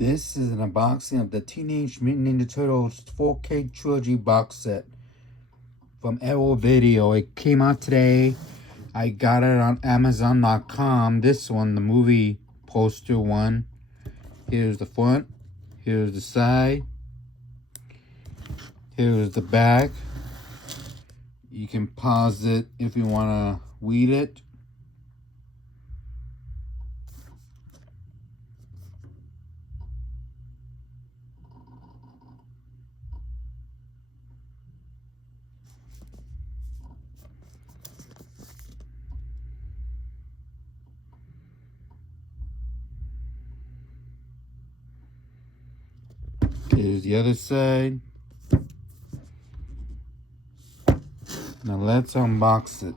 This is an unboxing of the Teenage Mutant Ninja Turtles 4K Trilogy box set from Arrow Video. It came out today. I got it on Amazon.com. This one, the movie poster one. Here's the front. Here's the side. Here's the back. You can pause it if you want to read it. Here's the other side. Now let's unbox it.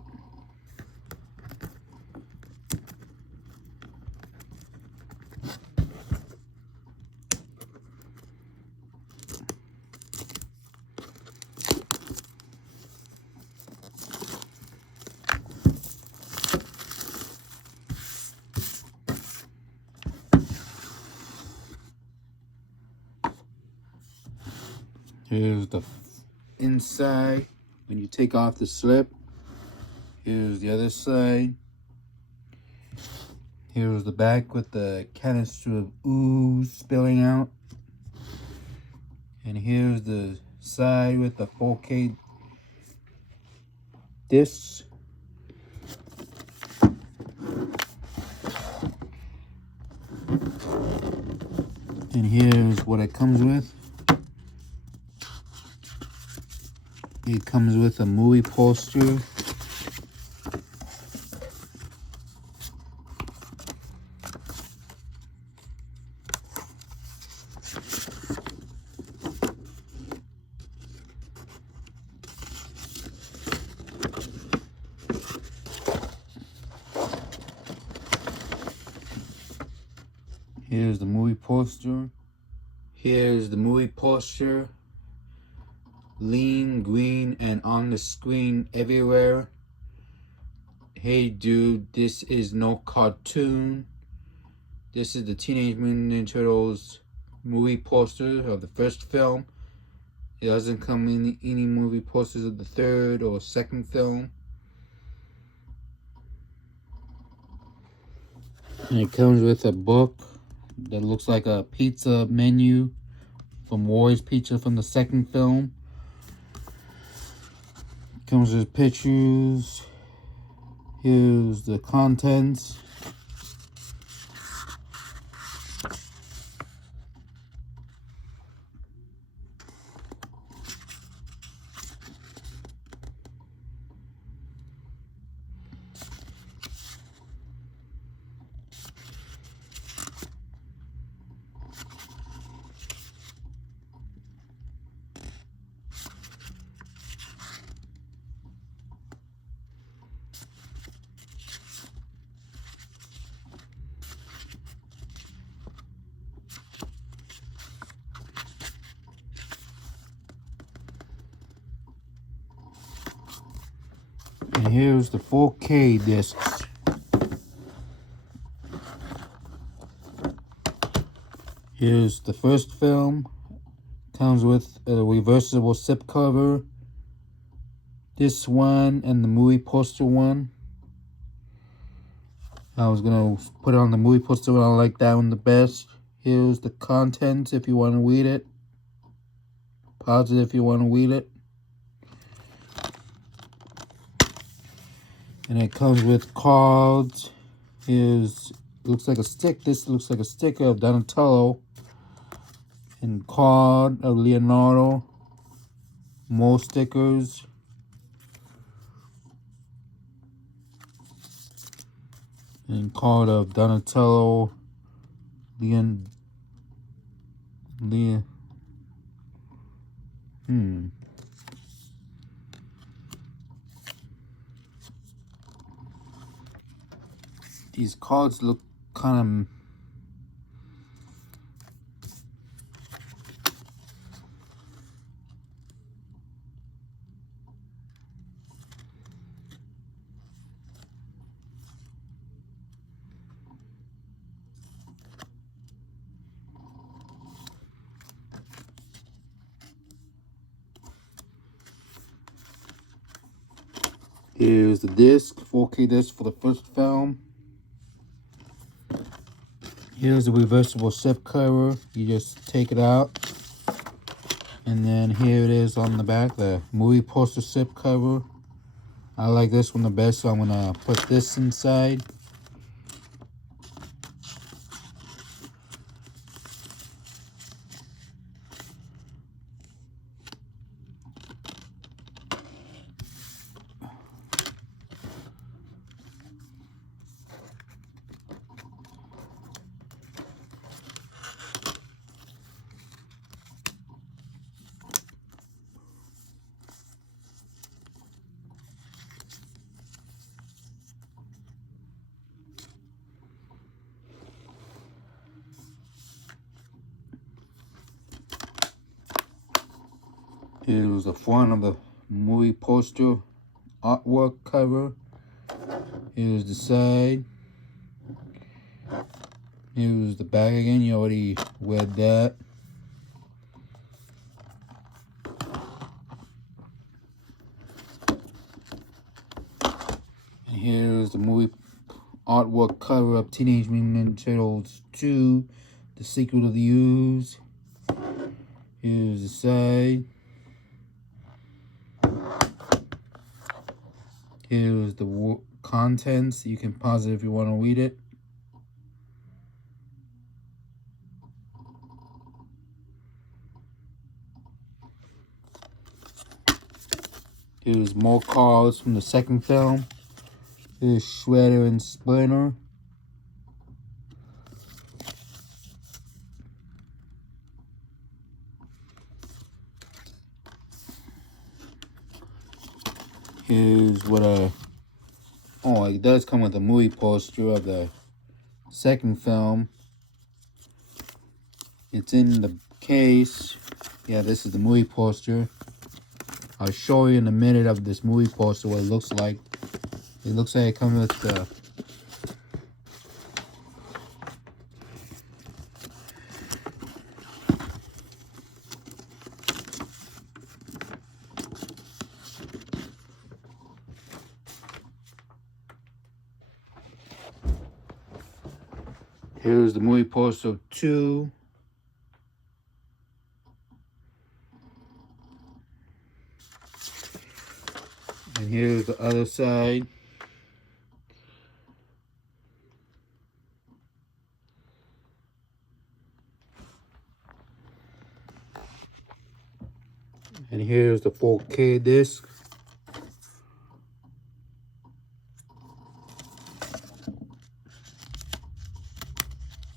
Here's the inside when you take off the slip. Here's the other side. Here's the back with the canister of ooze spilling out. And here's the side with the 4K discs. And here's what it comes with. It comes with a movie poster. Here's the movie poster. Here's the movie poster. Lean, green, and on the screen everywhere. Hey dude, this is no cartoon. This is the Teenage Mutant Ninja Turtles movie poster of the first film. It doesn't come in any movie posters of the third or second film. And it comes with a book that looks like a pizza menu from Roy's Pizza from the second film. Comes with pictures. Here's the contents. And here's the 4K discs. Here's the first film. Comes with a reversible slip cover. This one and the movie poster one. I was gonna put it on the movie poster one. I like that one the best. Here's the contents if you want to read it. Pause it if you want to read it. And it comes with cards. Here's, looks like a stick. This looks like a sticker of Donatello. And card of Leonardo. More stickers. And card of Donatello. These cards look kind of Here's the disc, 4K disc for the first film. Here's the reversible slip cover. You just take it out. And then here it is on the back, the movie poster slip cover. I like this one the best, so I'm gonna put this inside. Here's the front of the movie poster artwork cover. Here's the side. Here's the back again. You already read that. And here's the movie artwork cover of Teenage Mutant Ninja Turtles 2, The Secret of the Ooze. Here's the side. Here's the contents. You can pause it if you want to read it. Here's more cards from the second film. Here's Shredder and Splinter. Here's what oh, it does come with a movie poster of the second film. It's in the case. Yeah, this is the movie poster. I'll show you in a minute of this movie poster what it looks like. It looks like it comes with the here's the movie poster of 2. And here's the other side. And here's the 4K disc.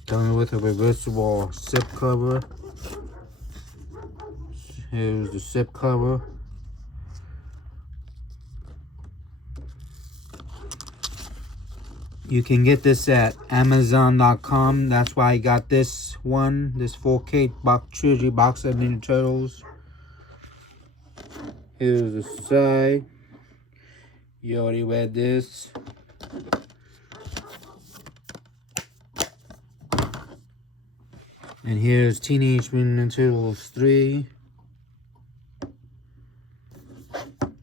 Coming with a reversible zip cover. Here's the zip cover. You can get this at Amazon.com. That's why I got this one, this 4K Trilogy box of Ninja Turtles. Here's the side. You already read this. And here's Teenage Mutant Ninja Turtles 3.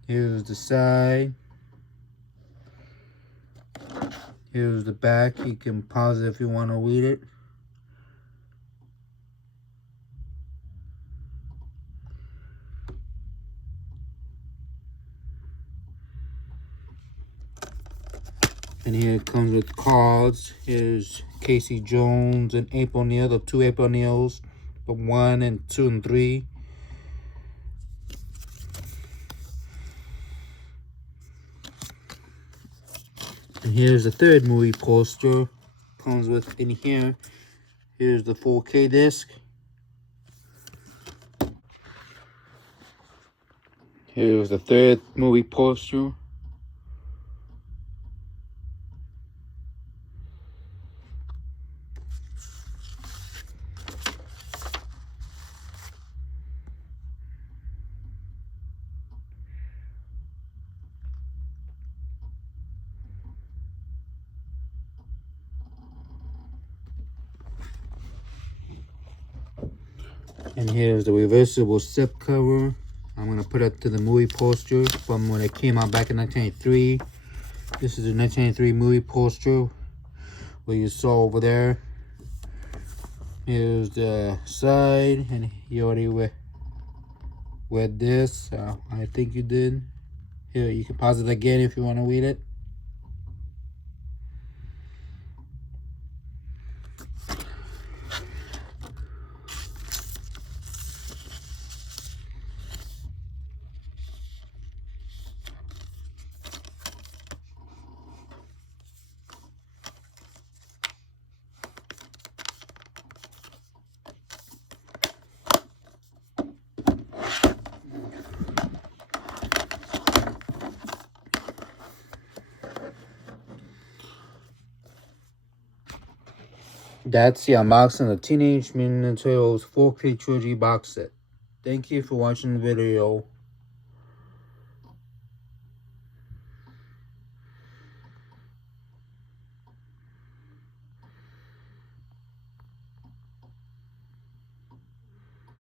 Here's the side. Here's the back. You can pause it if you want to read it. And here it comes with cards. Here's Casey Jones and April O'Neil, the 2 April O'Neils, the 1 and 2 and 3. And here's the third movie poster. Comes with in here. Here's the 4K disc. Here's the third movie poster. And here's the reversible slip cover. I'm gonna put it to the movie poster from when it came out back in 1983. This is the 1983 movie poster what you saw over there. Here's the side, and you already read this. I think you did. Here, you can pause it again if you want to read it. That's the unboxing of the Teenage Mutant Ninja Turtles 4K Trilogy box set. Thank you for watching the video.